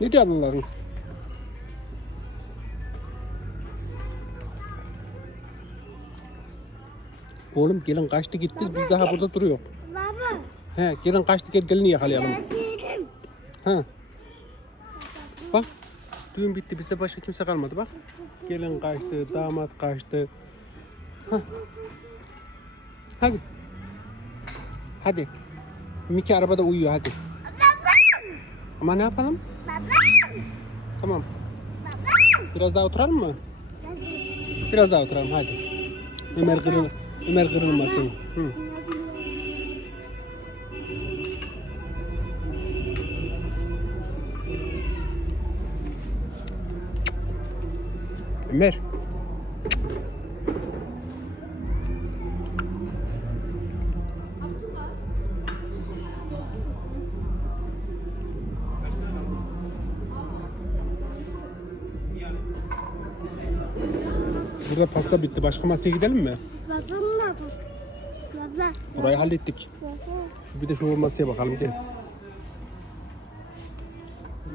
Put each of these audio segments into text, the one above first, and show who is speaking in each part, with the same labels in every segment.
Speaker 1: Ne
Speaker 2: diyor bunların? Oğlum gelin kaçtı gitti biz daha burada duruyor.
Speaker 3: Baba.
Speaker 2: He gelin kaçtı gel gelini yakalayalım. Ha. Bak düğün bitti bize başka kimse kalmadı bak. Gelin kaçtı, damat kaçtı. Ha. Hadi. Hadi. Miki arabada uyuyor hadi. Ama ne yapalım?
Speaker 3: Baba.
Speaker 2: Tamam.
Speaker 3: Baba.
Speaker 2: Biraz daha oturalım mı? Biraz daha oturalım hadi. Ömer kırıl Ömer kırılmasın. Hı. Ömer. Burada pasta bitti. Başka masaya gidelim mi?
Speaker 3: Babam ne yapıyor? Baba.
Speaker 2: Burayı hallettik.
Speaker 3: Baba.
Speaker 2: Şu bir de şu masaya bakalım gel.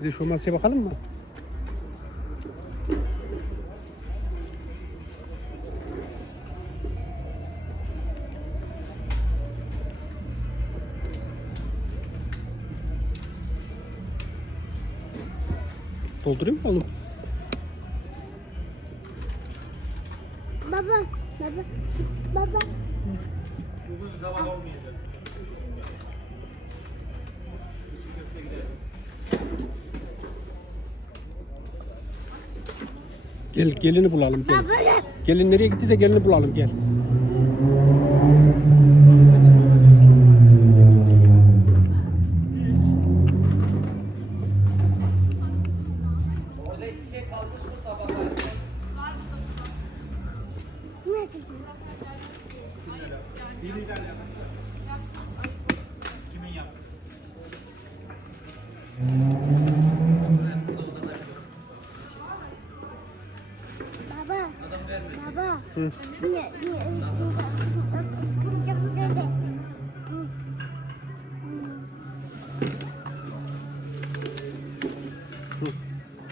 Speaker 2: Bir de şu masaya bakalım mı? Doldurayım mı oğlum?
Speaker 3: Baba. Baba. Baba.
Speaker 2: Gel gelini bulalım gel. Gelin nereye gittiyse gelini bulalım gel.
Speaker 3: Baba. Baba.
Speaker 2: Hı.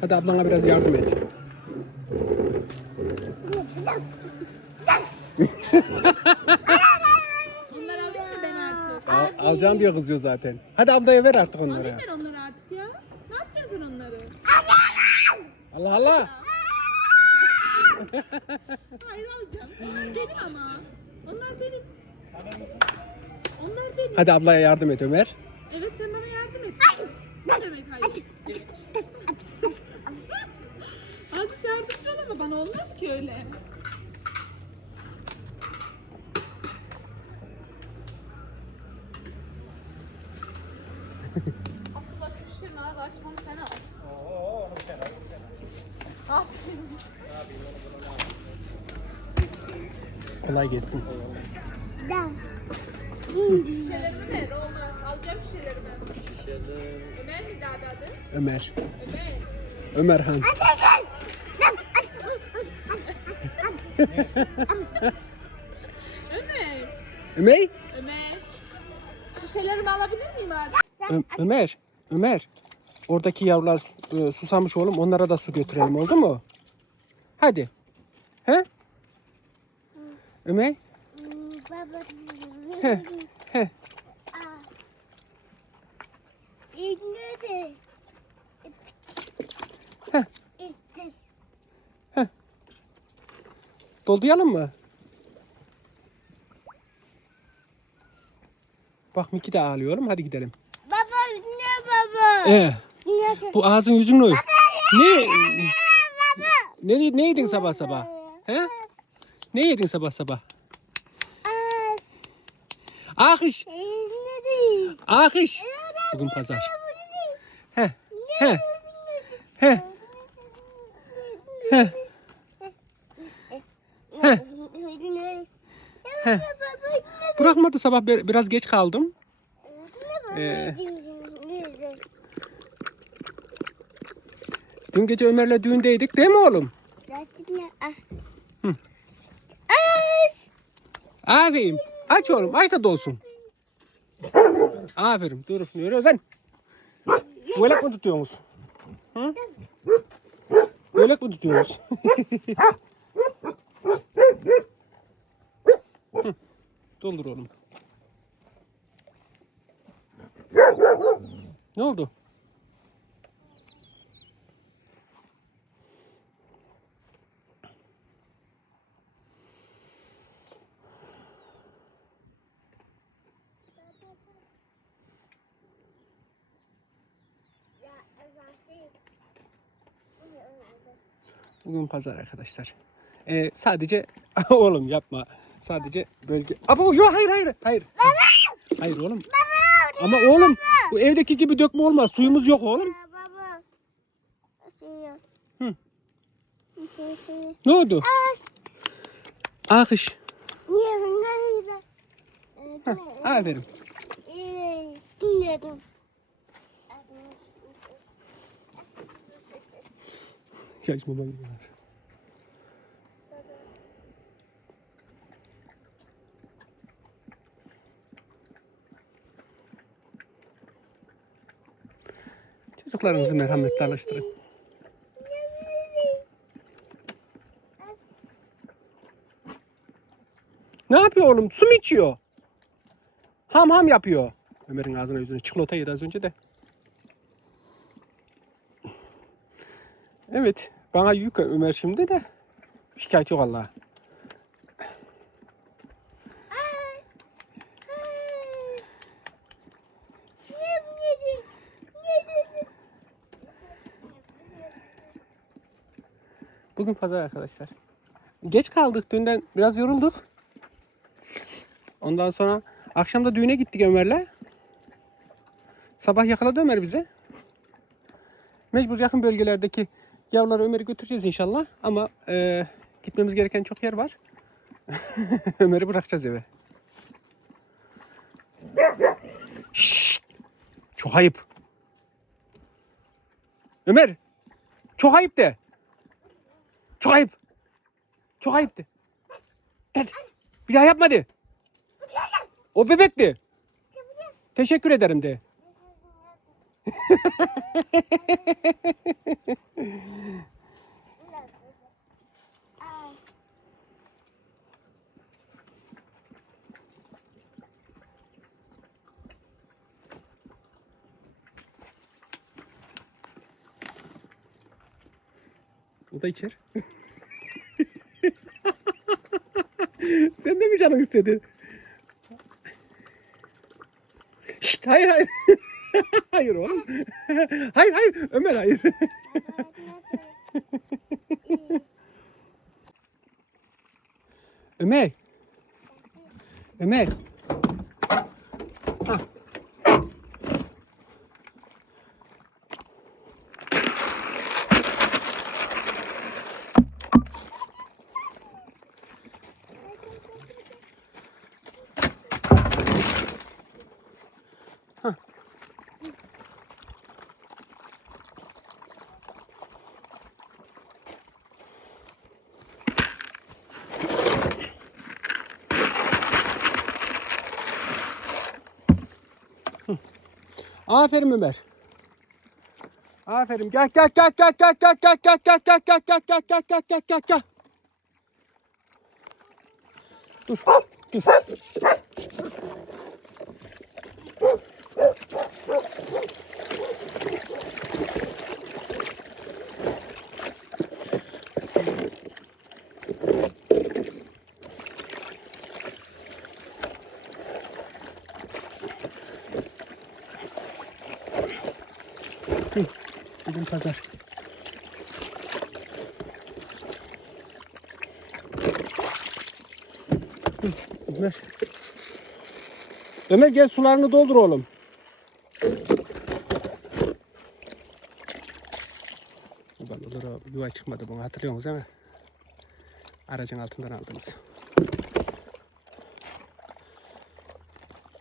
Speaker 2: Hadi ablana biraz yardım et.
Speaker 1: Bunlar alayım mı ben artık?
Speaker 2: Al, alacaksın diye kızıyor zaten. Hadi ablaya ver artık onları.
Speaker 1: Alayım ben ya. Ne yapacağız sen onları?
Speaker 2: Allah Allah.
Speaker 1: Hayır alacağım. Onlar benim ama. Onlar benim. Onlar benim.
Speaker 2: Hadi ablaya yardım et Ömer.
Speaker 1: Evet sen bana yardım et. Ne demek hayır? Azıcık yardımcı ol ama bana olmaz ki öyle. Şu şişeni al açmanı sen al.
Speaker 2: Kolay gelsin.
Speaker 1: Şişelerimi ver olmaz. Alacağım şişelerimi. Ömer miydi abi adı?
Speaker 2: Ömer.
Speaker 1: Ömer.
Speaker 2: Ömerhan.
Speaker 1: Ömer.
Speaker 2: Ömer.
Speaker 1: Ömer. Şişelerimi alabilir miyim abi?
Speaker 2: Ö- Ömer. Ömer. Oradaki yavrular e, susamış oğlum. Onlara da su götürelim oldu mu? Hadi. He? Ömer.
Speaker 3: Baba.
Speaker 2: Heh.
Speaker 3: İngilizce.
Speaker 2: Heh.
Speaker 3: İttir.
Speaker 2: Dolduralım mı? Bak Miki de ağlıyor oğlum. Hadi gidelim.
Speaker 3: Baba ne baba?
Speaker 2: Ee, bu ağzın yüzün ne? Ne? Ne, ne yedin sabah sabah? He? Ne yedin sabah sabah? Akış.
Speaker 3: Değil?
Speaker 2: Akış. Bugün pazar. He. He. He. He. He. He. Bırakmadı sabah bir- biraz geç kaldım. Ee, dün gece Ömer'le düğündeydik değil mi oğlum? Hı.
Speaker 3: Az.
Speaker 2: Aferin. Aç oğlum aç da dolsun. Aferin. Dur. Ne sen? Yelek mi tutuyorsunuz? Hı? Yelek mi tutuyorsunuz? Hı. Doldur oğlum. Ne oldu? Bugün pazar arkadaşlar. Ee, sadece oğlum yapma. Sadece bölge. Aba yok hayır hayır hayır. Hayır oğlum. Ama oğlum bu evdeki gibi dökme olmaz. Suyumuz yok oğlum.
Speaker 3: Baba. Şey yok.
Speaker 2: Hı.
Speaker 3: Şey şey.
Speaker 2: Ne oldu?
Speaker 3: Az.
Speaker 2: Akış.
Speaker 3: Niye?
Speaker 2: Heh, aferin.
Speaker 3: Ee, dinledim.
Speaker 2: Yaş baba gidiyorlar. Çocuklarınızı merhametle alıştırın. Ne yapıyor oğlum? Su mu içiyor? Ham ham yapıyor. Ömer'in ağzına yüzüne çikolata yedi az önce de. Evet. Bana yük Ömer şimdi de. Şikayet yok Allah.
Speaker 3: Niye bu yedi? Niye dedi?
Speaker 2: Bugün pazar arkadaşlar. Geç kaldık. Dünden biraz yorulduk. Ondan sonra akşam da düğüne gittik Ömer'le. Sabah yakaladı Ömer bize. Mecbur yakın bölgelerdeki yavruları Ömer'i götüreceğiz inşallah. Ama e, gitmemiz gereken çok yer var. Ömer'i bırakacağız eve. Şşt! Çok ayıp. Ömer. Çok ayıp de. Çok ayıp. Çok ayıptı. Gel. Bir daha yapma de. O bebekti. Teşekkür ederim de. O da içer. Sen de mi canın istedi? Şşt, hayır hayır. hayır oğlum. hayır hayır Ömer hayır. Ömer. Ömer. Hah. Aferin Ömer. Aferin. Gel gel gel gel gel gel gel gel gel gel gel gel gel gel gel gel gel gel. Dur. Dur. Pazar. Ömer. Ömer gel sularını doldur oğlum. Ben olur o yuva çıkmadı bunu hatırlıyor musunuz değil mi? Aracın altından aldınız.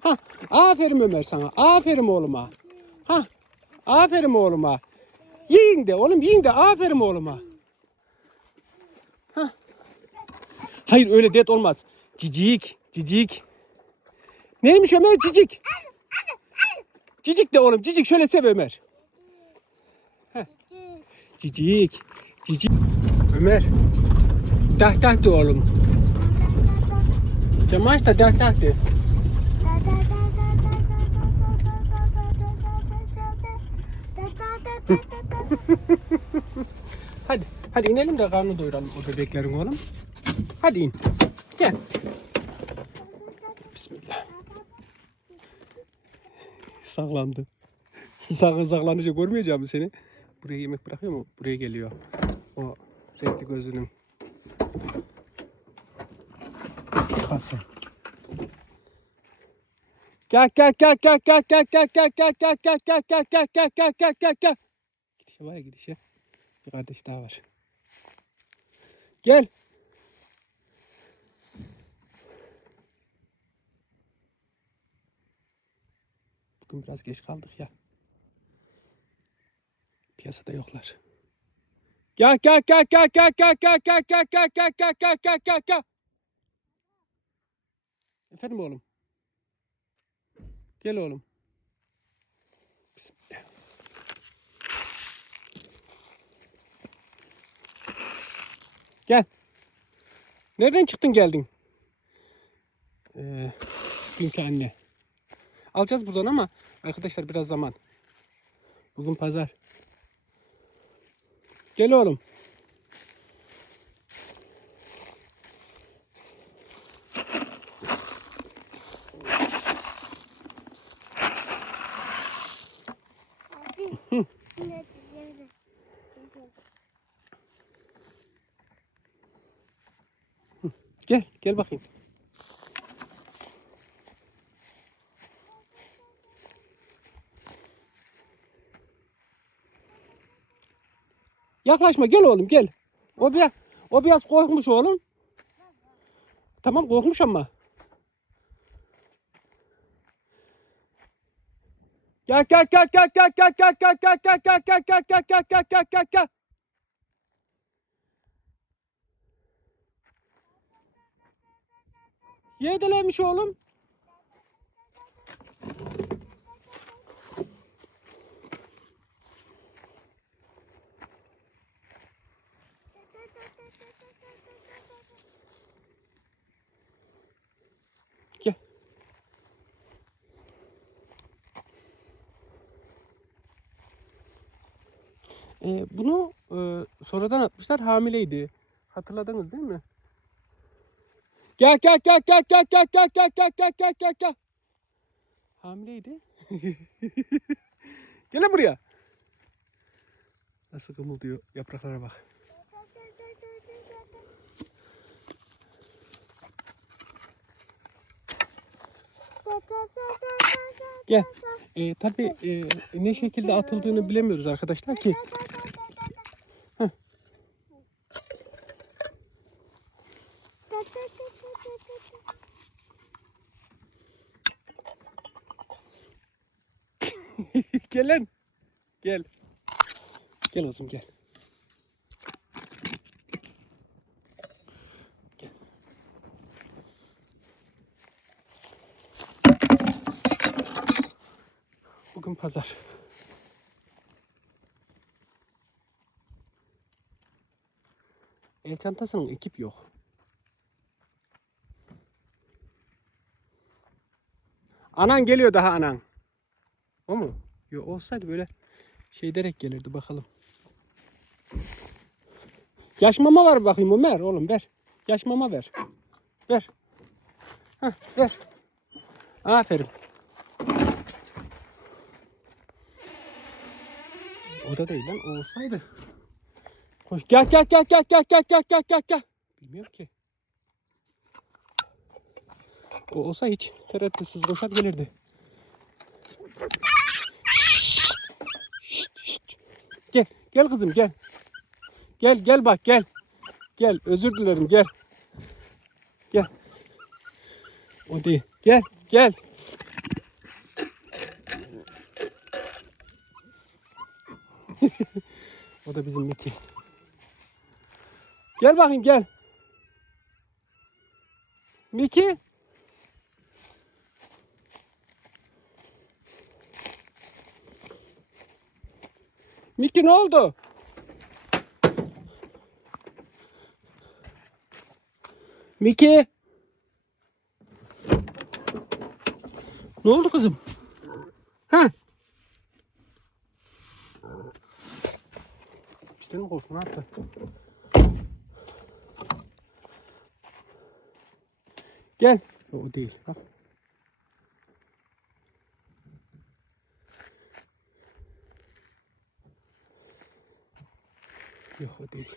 Speaker 2: Ha. Aferin Ömer sana. Aferin oğluma. Ha. Aferin oğluma. Yiyin de oğlum yiyin de aferin oğluma. Ha. Hayır öyle det olmaz. Cicik cicik. Neymiş Ömer cicik? Cicik de oğlum cicik şöyle sev Ömer. Cicik. Cicik. Ömer. Dah dah de oğlum. Cemaş da dah dah de. Hadi. Hadi inelim de karnı doyuralım o bebeklerin oğlum. Hadi in. Gel. Bismillah. Saklandı. Sakın saklanınca görmeyeceğim seni. Buraya yemek bırakıyor mu? Buraya geliyor. O renkli gözünün. Sıkası. Gel gel gel gel gel gel gel gel gel gel gel gel gel gel gel gel gel Gidişe var ya gidişe. Bir kardeş daha var. Gel. Bugün biraz geç kaldık ya. Piyasada yoklar. Gel gel gel gel gel gel gel gel gel gel gel gel gel gel gel gel. Efendim oğlum. Gel oğlum. Bismillah. Gel. Nereden çıktın geldin? Ee, dünkü anne. Alacağız buradan ama arkadaşlar biraz zaman. Bugün pazar. Gel oğlum. Gel, bakayım. Yaklaşma gel oğlum gel. O biraz o biraz korkmuş oğlum. Tamam korkmuş ama. Gel gel gel gel gel gel gel gel gel gel gel gel gel gel gel gel gel gel gel. Yedelemiş oğlum. Gel. Ee, bunu e, sonradan atmışlar hamileydi. Hatırladınız değil mi? Gel gel gel gel gel gel gel gel gel gel gel gel gel. Hamileydi. gel lan buraya. Nasıl kımıldıyor yapraklara bak. Gel. Ee, tabii e, ne şekilde atıldığını bilemiyoruz arkadaşlar ki. Gel lan. Gel. Gel kızım gel. Bugün pazar. El çantasının ekip yok. Anan geliyor daha anan. O mu? Yok olsaydı böyle şey derek gelirdi bakalım. Yaş mama var bakayım Ömer oğlum ver. Yaş mama ver. Ver. Hah ver. Aferin. O da değil lan o olsaydı. Koş gel gel gel gel gel gel gel gel gel gel. Bilmiyorum ki. O olsa hiç tereddütsüz koşar gelirdi. Şşt! Şşt, şşt. Gel, kızım gel. Gel, gel bak gel. Gel, özür dilerim gel. Gel. O değil. Gel, gel. o da bizim Miki. Gel bakayım gel. Miki. Miki ne oldu? Miki. Ne oldu kızım? Ha? İşte mi korktun? Ne yaptın? Gel. O değil. Bak. Yok o değil.